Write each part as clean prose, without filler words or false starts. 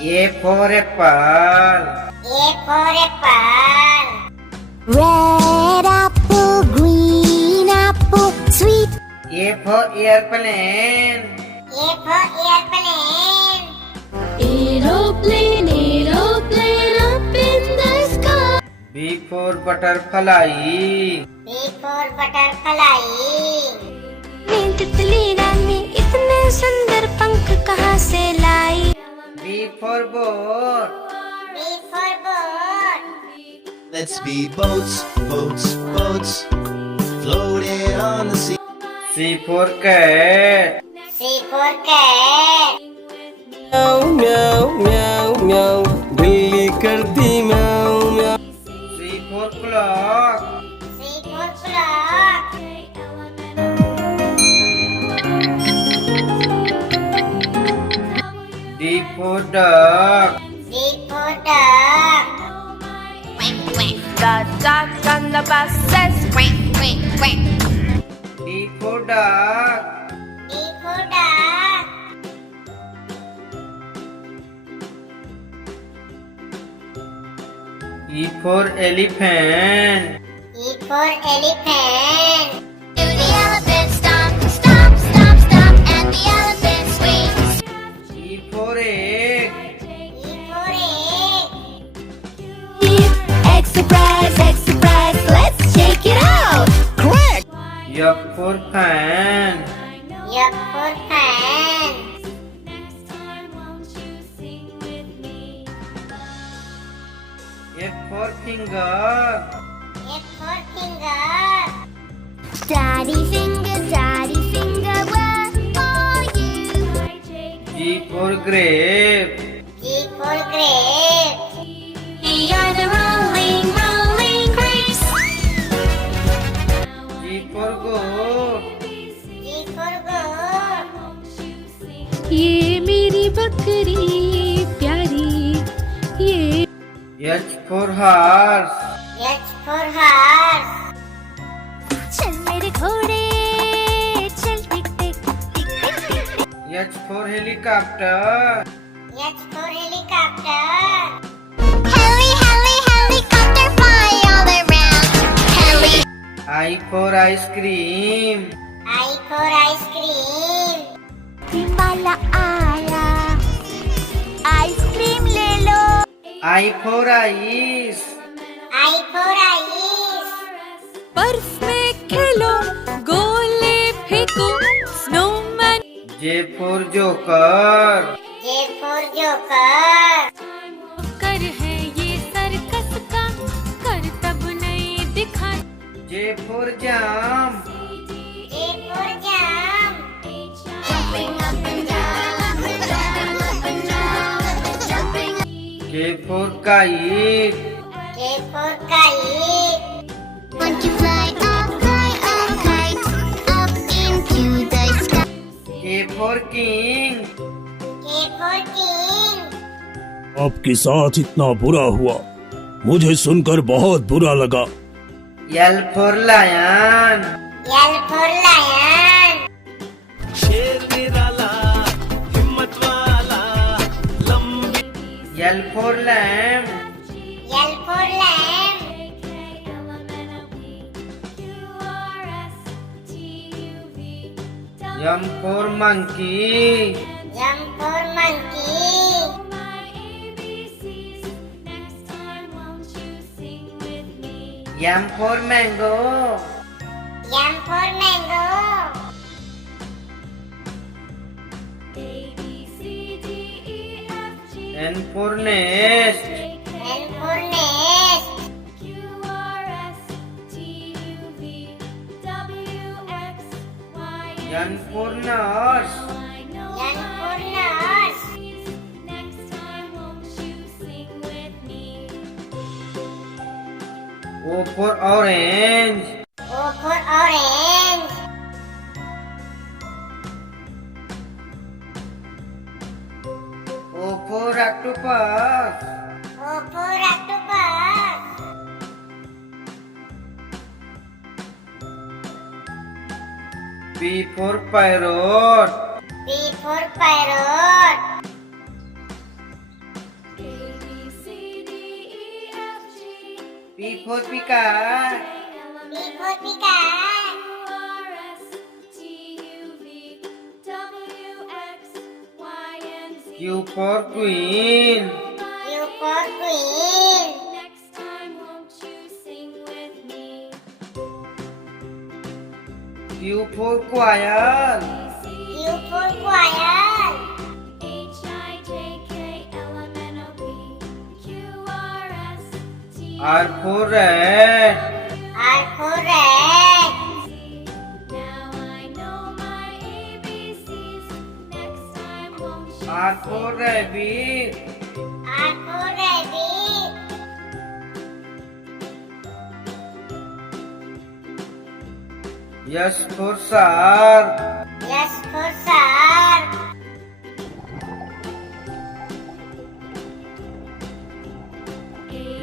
A for apple. A for apple. Red apple, green apple, sweet. A for airplane. A for airplane. Aeroplane, aeroplane up in the sky. B for butterfly. B for butterfly. तितली रानी इतने सुंदर पंख कहाँ से लाई? B for boat. B for boat. Let's be boats, boats, boats, floating on the sea. C for cat. C for cat. म्याऊ म्याऊ म्याऊ म्याऊ बिल्ली करती म्याऊ म्याऊ. C for clock. C for clock. D for duck. D for duck. The duck on the bus says quack, quack, quack. D for duck. D for duck. E for elephant. E for elephant. Do the elephant stomp, stomp, stomp, stomp, and the elephant swings. E for egg. E for egg. Egg surprise, let's check it out. Crack! F for fan. F for fan. F for finger. F for finger. Daddy finger, where are you? G for grape. G for grape. We are the rolling, rolling grapes. G for goat. G for goat. ये मेरी बकरी प्यारी ये H for horse. H for horse. चल मेरे घोड़े चल टिक टिक टिक टिक टिक. H for helicopter. H for helicopter. Helicopter fly all around. I for ice cream. I for ice cream. वाला आया आइसक्रीम ले लो. I for ice. I for ice. बर्फ में खेलो गोले फेंको snowman J for joker. J for joker. कर है ये सर्कस का कर तब नहीं दिखा J for jump. J for jump. Jumping up and down, up and down, up and down, jumping. K for kite. K for kite. Want to fly up kite, up into the sky. K for king. K for king. आपके साथ इतना बुरा हुआ, मुझे सुनकर बहुत बुरा लगा. L for lion. L for lion. शेर निराला हिम्मत वाला लंबी. L for lamb. L for lamb. M for monkey. M for monkey. M for mango. M for mango. N for nest. N for nest. N for nurse. N for nurse. O for orange. O for orange. O for octopus. O for octopus. P for parrot. P for parrot. P for peacock. P for peacock. Q for queen. Q for queen. Next time, won't you sing with me? Q for quail. Q for quail. R for rat. R for rat. Now I know my ABCs. Next time, won't you? R for rabbit. R for rabbit. S for shark. S for shark.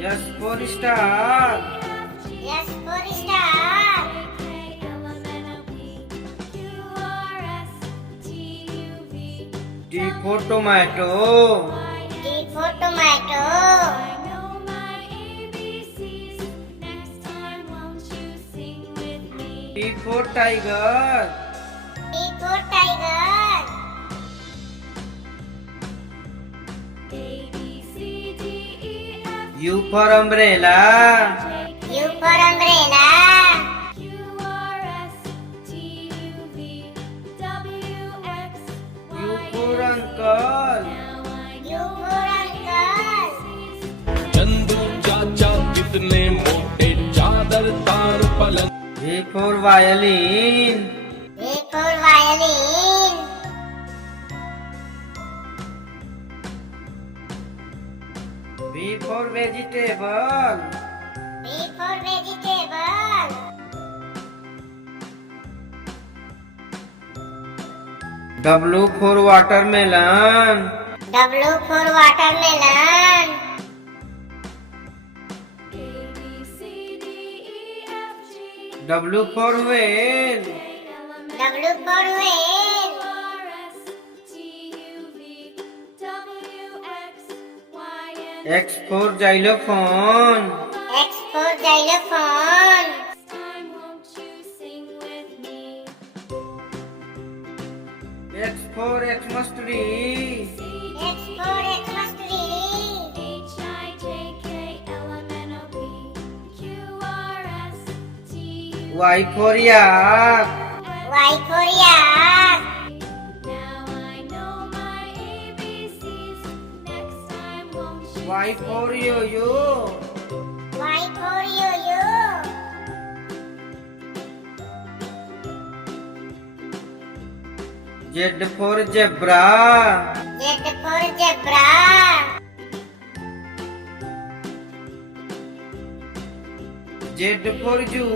S for star. S for star. T for tomato. T for tomato. T for tiger. T for tiger. U for umbrella. U for umbrella. U for uncle. U for uncle. Chandu चाचा कितने मोटे चादर तार पलंग V for violin. V for violin. V for vegetable. V for vegetable. W for watermelon. W for watermelon. W for whale. W for whale. X for xylophone. X for xylophone. X for Xmas tree. X for Xmas tree. Y for yak. Y for yak. Y for yo-yo. Y for yo-yo. Z for zebra. Z for zebra. Z for zoo.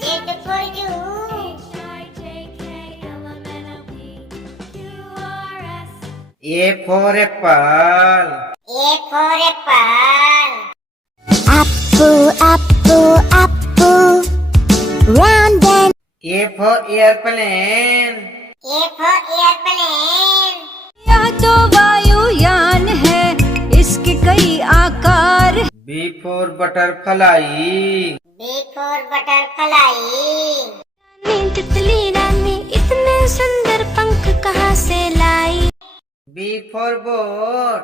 Z for zoo. A for apple. A for apple. Apple, apple, apple. Round and A for airplane. A for airplane. यह तो वायुयान है, इसके कई आकार। B for butterfly. B for butterfly. तितली रानी इतने सुंदर पंख कहाँ से लाई? B for boat.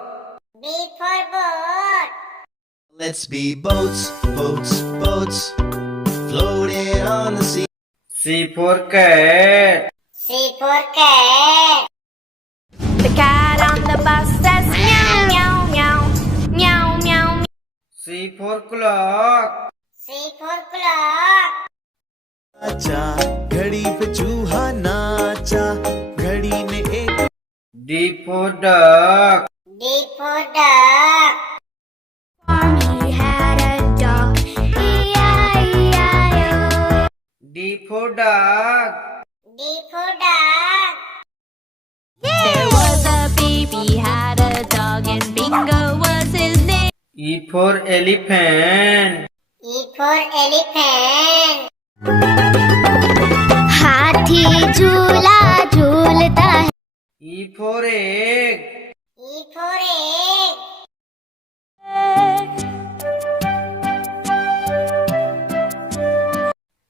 B for boat. Let's be boats, boats, boats, floating on the sea. C for cat. C for cat. The cat on the bus says meow, meow, meow, meow, meow. C for clock. C for clock. नाचा घड़ी पे चूहा नाचा घड़ी ने एक D for duck. D for duck. He had a dog, E-I-E-I-O. D for dog. D for duck. There was a baby, had a dog, and Bingo was his name. E for elephant. E for elephant. हाथी झूला झूलता है। E for egg. E for egg.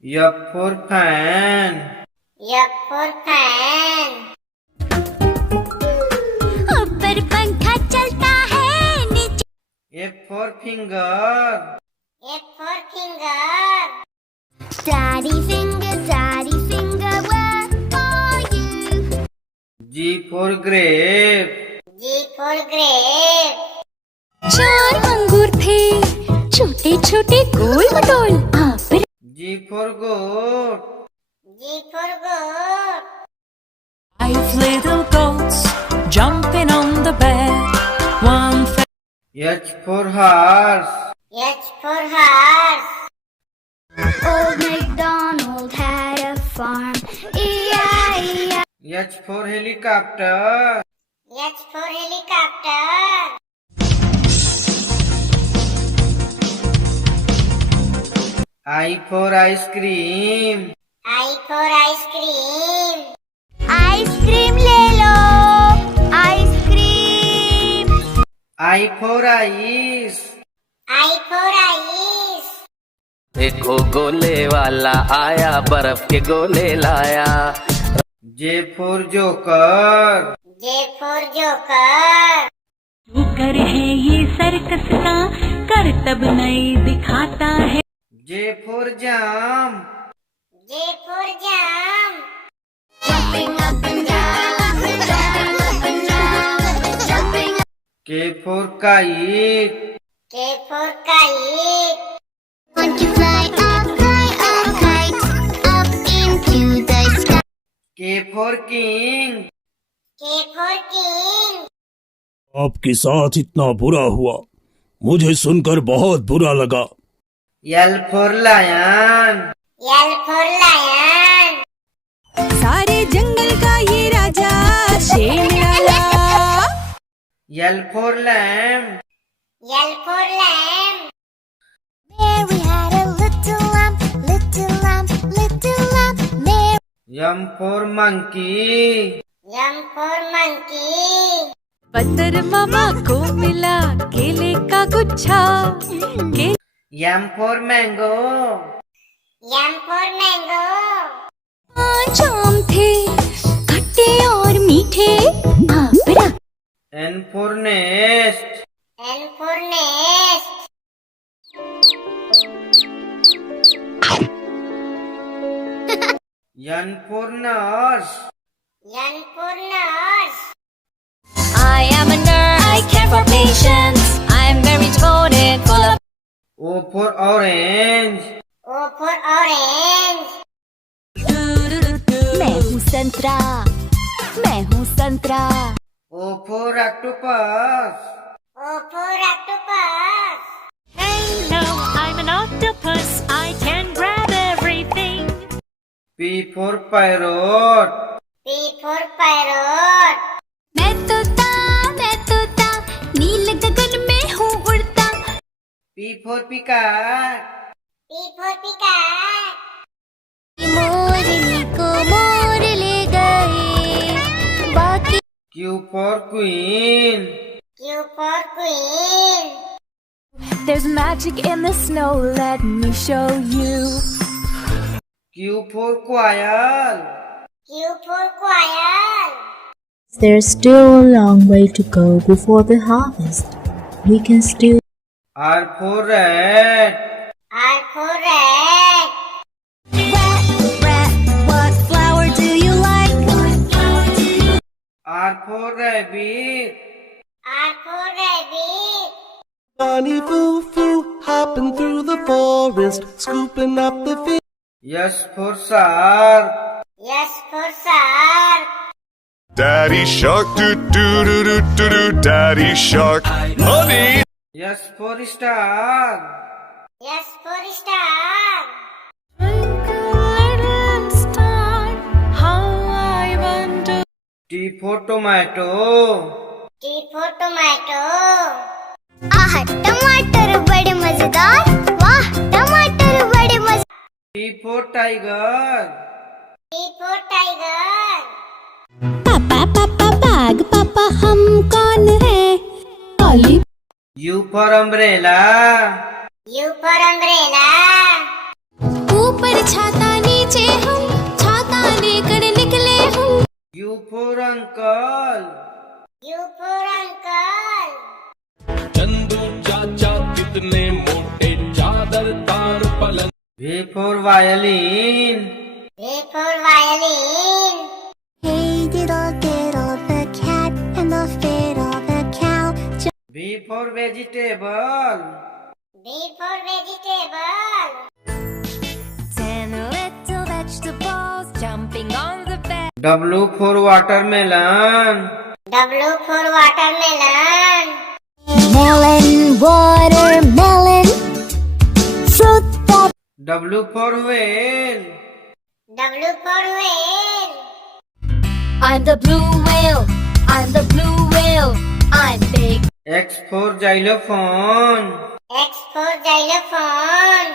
F for fan. F for fan. ऊपर पंखा चलता है नीचे F for finger. F for finger. Daddy finger, where are you? G for grape. G for grape. 4 अंगूर थे छोटे छोटे गोल मटोल आप G for goat. G for goat. 5 little goats jumping on the bed. One H for horse. H for horse. Old MacDonald had a farm. E-I-E-I. H for helicopter. H for helicopter. I for ice cream. I for ice cream. Ice cream ले लो ice cream I for ice. I for ice. देखो गोले वाला आया बर्फ के गोले लाया J for joker. J for joker. Joker है ये सर्कस का करतब नहीं दिखाता है J for jump. J for jump. jumping up and down jumping up and down jumping K for kite. K for kite. want to fly up kite up into the sky K for king. K for king. आपके साथ इतना बुरा हुआ मुझे सुनकर बहुत बुरा लगा। L for lion. L for lion. सारे जंगल का ये राजा शेर निराला L for lamb. L for lamb. Mary had a little lamb Mary M for monkey. M for monkey. बंदर मामा को मिला केले का गुच्छा M for mango. M for mango. जाम थे खट्टे और मीठे आप N for nest. N for nest. N for nurse. N for nurse. I am a nurse. I care for patients. I am very devoted, full of. O for orange. O for orange. मैं हूँ संतरा O for octopus. O for octopus. Hello, I'm an octopus. I can grab everything. P for parrot. P for parrot. मैं तोता नील गगन में हूँ उड़ता P for peacock. P for peacock. मोरनी को मोर ले गए बाकी Q for queen. Q for queen. There's magic in the snow, let me show you. Q for quail. Q for quail. There's still a long way to go before the harvest. We can still R for rat. R for rat. rat what flower do you like R for rabbit. R for rabbit. Johnny Foo Foo hopping through the forest, scooping up the fish. S for shark. S for shark. Daddy shark, doo doo doo doo doo doo. Daddy shark, honey. S for star. S for star. Little star, how I wonder. T for tomato. T for tomato. आह टमाटर बड़े मजेदार वाह टमाटर बड़े मजेदार T for tiger. T for tiger. पापा बाग पापा हम कौन है ऑली U for umbrella. U for umbrella. ऊपर छाता U for uncle. U for uncle. V for violin. V for violin. Hey diddle diddle, the cat and the fiddle, the cow. V for vegetable. V for vegetable. 10 little vegetables jumping on the bed. W for watermelon. W for watermelon. Melon, watermelon, fruit that W for whale. W for whale. I'm the blue whale, I'm the blue whale, I'm big. X for xylophone. X for xylophone.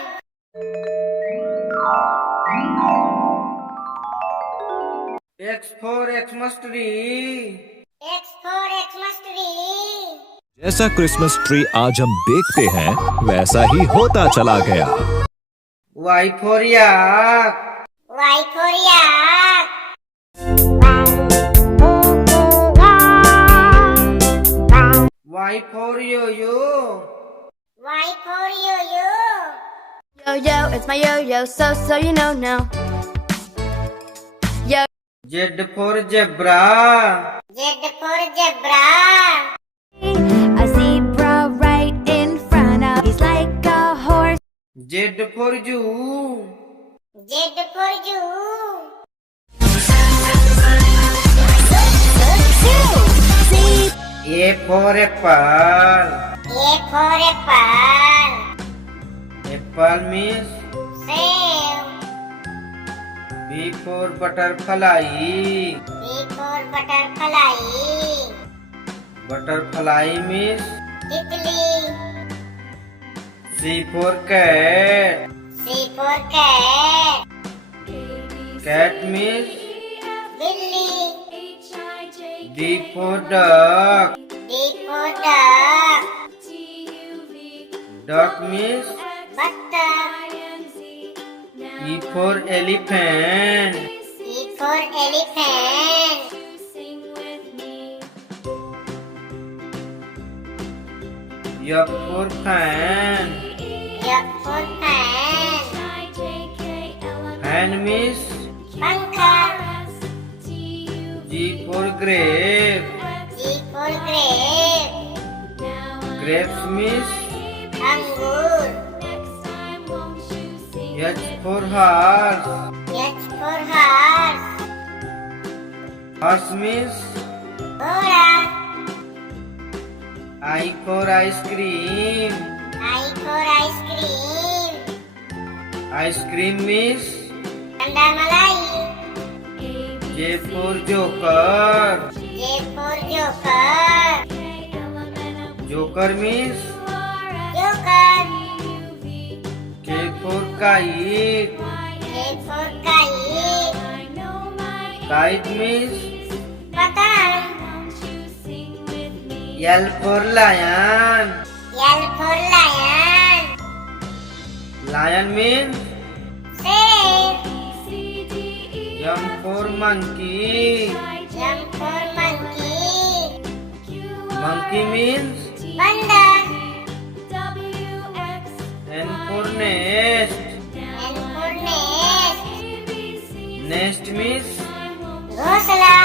X for Xmas tree. X for Xmas tree. जैसा Christmas tree आज हम देखते हैं वैसा ही होता चला गया। Y for yak. Y for yak. Y for yo-yo. Y for yo-yo. Yo-yo, it's my yo-yo, so you know now. Z for zebra. Z for zebra. A zebra right in front of, he's like a horse. Z for zoo. Z for zoo. A for apple. A for apple. Apple means Save. B for butterfly. B for butterfly. Butterfly means Tickly. C for cat. C for cat. Cat means Billy. D for duck. D for duck. Duck means Buttercup. E for elephant. E for elephant. F for fan. F for fan. Fan means Panka. G for grape. G for grape. Grapes means Angur. H for horse. H for horse. Horse means Gora. I for ice cream. I for ice cream. Ice cream means Tanda Malai. J for joker. J for joker. Joker means Joker. K for kite. K for kite. Kite means Patang. L for lion. L for lion. Lion means Save. M for monkey. M for monkey. Monkey means Bandar. N for nest. N for nest. Nest means Ghosla.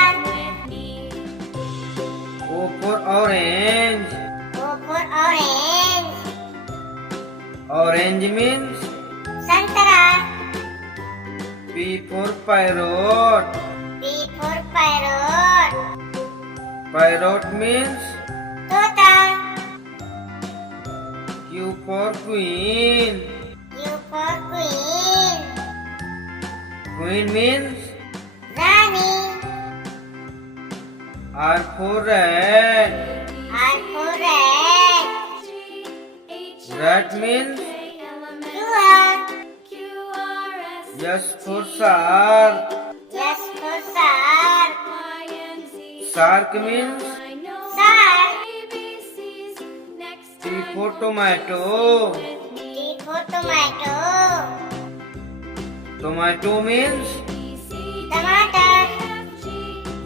O for orange. O for orange. Orange means Santara. P for parrot. P for parrot. Parrot means Tota. Q for queen. Q for queen. Queen means Rani. R for rat. R for rat. Rat means Dua. S for shark. S for shark. Shark means Shark. T for tomato. T for tomato. Tomato means Tomato.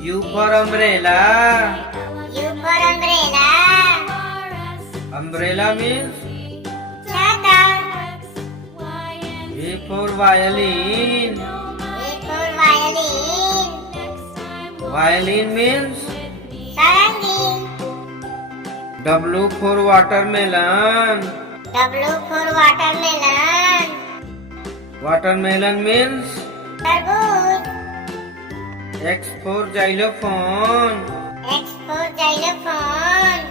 U for umbrella. U for umbrella. Umbrella means. Chata. V for violin. V for violin. Violin means. Sarangi. W for watermelon. W for watermelon. Watermelon means. Tarbooj. X for xylophone. X for xylophone.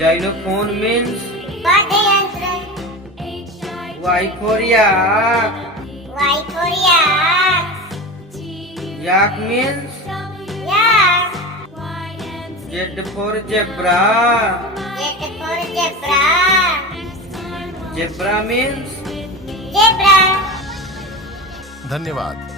Xylophone means. वाद्ययंत्र. Y for yak. Y for yak. Yak means. Yak. Z for zebra. Z for zebra. Zebra means. Zebra. धन्यवाद।